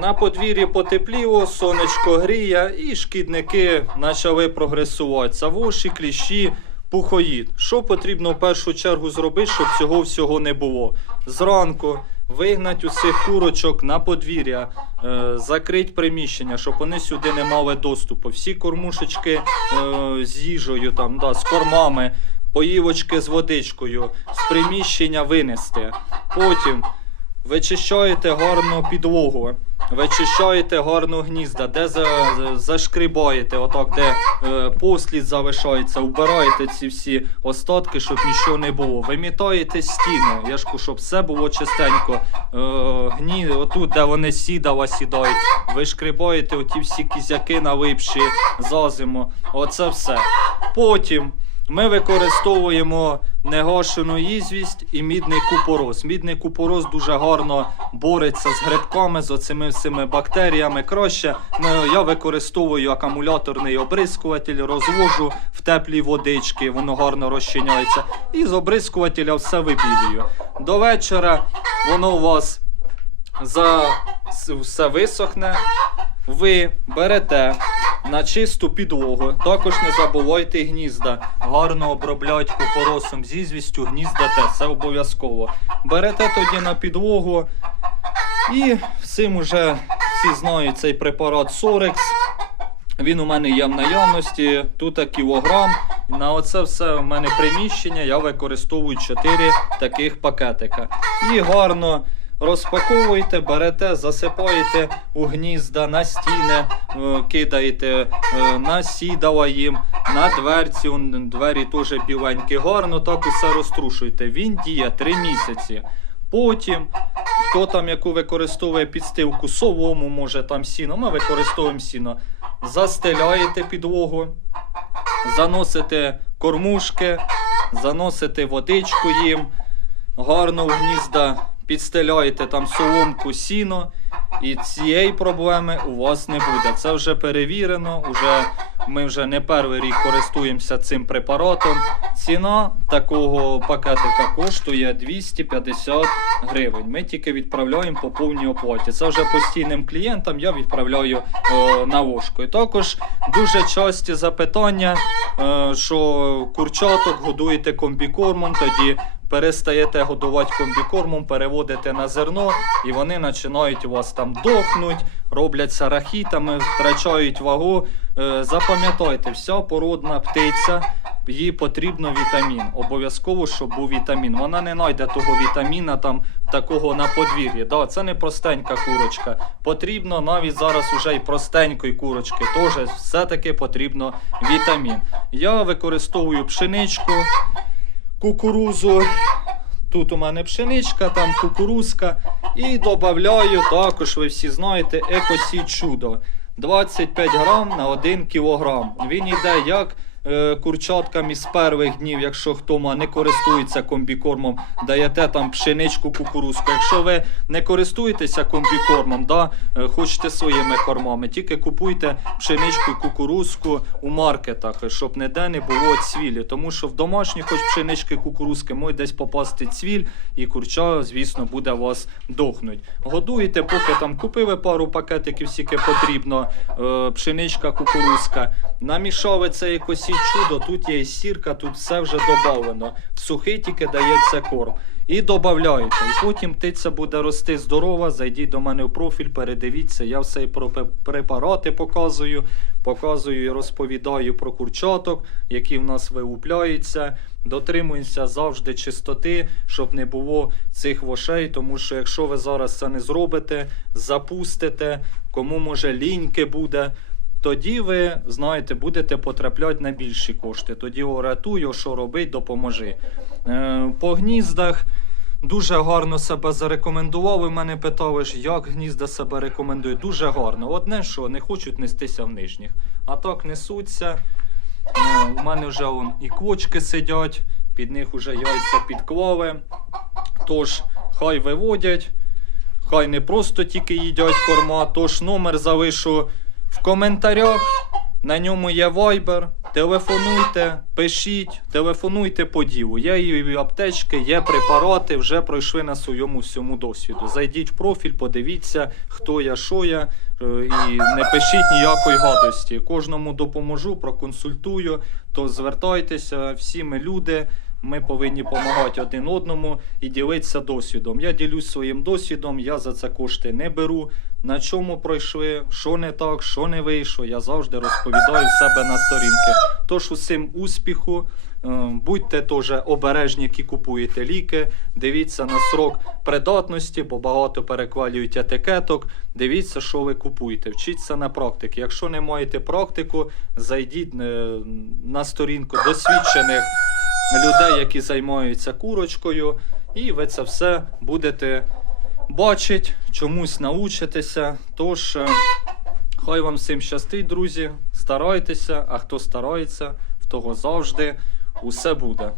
На подвір'ї потепліло, сонечко гріє і шкідники почали прогресувати. Савоші, кліщі, пухоїд. Що потрібно в першу чергу зробити, щоб цього всього не було? Зранку вигнати усіх курочок на подвір'я, е, закрити приміщення, щоб вони сюди не мали доступу. Всі кормушечки е, з їжею, там, да, з кормами, поївочки з водичкою, з приміщення винести. Потім Вичищаєте гарну підлогу, вичищаєте гарно гнізда, де за, за- зашкрібаєте, отак, де е, послід залишається, вбираєте ці всі остатки, щоб нічого не було. Вимітаєте стіни, я ж кажу, щоб все було чистенько. Е, гні, отут, де вони сідала, сідають, вишкрібаєте оті всі кізяки налипші за зиму. Оце все. Потім. Ми використовуємо негашену ізвість і мідний купорос. Мідний купорос дуже гарно бореться з грибками, з оцими всіми бактеріями. Краще ми, я використовую акумуляторний оприскуватель, розвожу в теплій водички, воно гарно розчиняється. І з оприскувателя все вибілюю. До вечора воно у вас за все висохне. Ви берете на чисту підлогу. Також не забувайте гнізда. Гарно обробляють купоросом зі звістю, гнізда те. Це обов'язково. Берете тоді на підлогу і всім уже всі знають цей препарат Сорекс. Він у мене є в наявності, тут кілограм. На оце все в мене приміщення. Я використовую 4 таких пакетика. І гарно розпаковуєте, берете, засипаєте у гнізда, на стіни, е, кидаєте е, на сідала їм, на дверці. Двері теж біленькі. Гарно так усе розтрушуєте. Він діє 3 місяці. Потім, хто там яку використовує підстилку солому, може там сіно, ми використовуємо сіно. Застеляєте підлогу, заносите кормушки, заносите водичку їм, гарно в гнізда підстеляєте там соломку, сіно, і цієї проблеми у вас не буде. Це вже перевірено, уже, ми вже не перший рік користуємося цим препаратом. Ціна такого пакетика коштує 250 гривень. Ми тільки відправляємо по повній оплаті. Це вже постійним клієнтам я відправляю е, на ложку. І також дуже часті запитання, е, що курчаток годуєте комбікормом, тоді перестаєте годувати комбікормом, переводите на зерно, і вони починають у вас там дохнуть, робляться рахітами, втрачають вагу. Е, Запам'ятайте, вся породна птиця. Їй потрібно вітамін. Обов'язково, щоб був вітамін. Вона не знайде того вітаміна там такого на подвір'ї. Да, це не простенька курочка. Потрібно навіть зараз уже і простенької курочки. Теж все-таки потрібно вітамін. Я використовую пшеничку, кукурузу. Тут у мене пшеничка, там кукурузка. І додаю також, ви всі знаєте, екосі чудо. 25 грам на 1 кілограм. Він йде як е, курчаткам із перших днів, якщо хто ма не користується комбікормом, даєте там пшеничку, кукурузку. Якщо ви не користуєтеся комбікормом, да, е, хочете своїми кормами, тільки купуйте пшеничку, кукурузку у маркетах, щоб ніде не було цвілі. Тому що в домашні, хоч пшенички, кукурузки, може десь попасти цвіль, і курча, звісно, буде вас дохнуть. Годуєте, поки там купили пару пакетиків, скільки потрібно, е, пшеничка, кукурузка. Намішали це якось чудо, тут є сірка, тут все вже додавлено. В сухий тільки дається корм. І додаєте. І потім птиця буде рости здорова. Зайдіть до мене в профіль, передивіться. Я все про препарати показую, показую і розповідаю про курчаток, які в нас вилупляються. Дотримуємося завжди чистоти, щоб не було цих вошей. Тому що якщо ви зараз це не зробите, запустите, кому може ліньки буде. Тоді ви знаєте, будете потрапляти на більші кошти. Тоді оратуй, що робить, допоможи. Е, по гніздах дуже гарно себе зарекомендував. Ви мене питали, як гнізда себе рекомендує. Дуже гарно. Одне, що не хочуть нестися в нижніх. А так несуться. Е, У мене вже вон, і квочки сидять, під них вже яйця підклали. Тож, хай виводять. Хай не просто тільки їдять корма, тож номер залишу в коментарях. На ньому є Viber, Телефонуйте, пишіть, телефонуйте по ділу. Є і аптечки, є препарати, вже пройшли на своєму всьому досвіду. Зайдіть в профіль, подивіться, хто я, що я, е, і не пишіть ніякої гадості. Кожному допоможу, проконсультую, то звертайтеся, всі ми люди. Ми повинні допомагати один одному і ділитися досвідом. Я ділюсь своїм досвідом, я за це кошти не беру. На чому пройшли, що не так, що не вийшло, я завжди розповідаю себе на сторінки. Тож усім успіху, е, будьте теж обережні, які купуєте ліки. Дивіться на срок придатності, бо багато переквалюють етикеток. Дивіться, що ви купуєте. Вчіться на практиці. Якщо не маєте практику, зайдіть е, на сторінку досвідчених людей, які займаються курочкою, і ви це все будете бачити, чомусь научитеся. Тож, е, хай вам всім щастить, друзі. Старайтеся, а хто старається, в того завжди усе буде.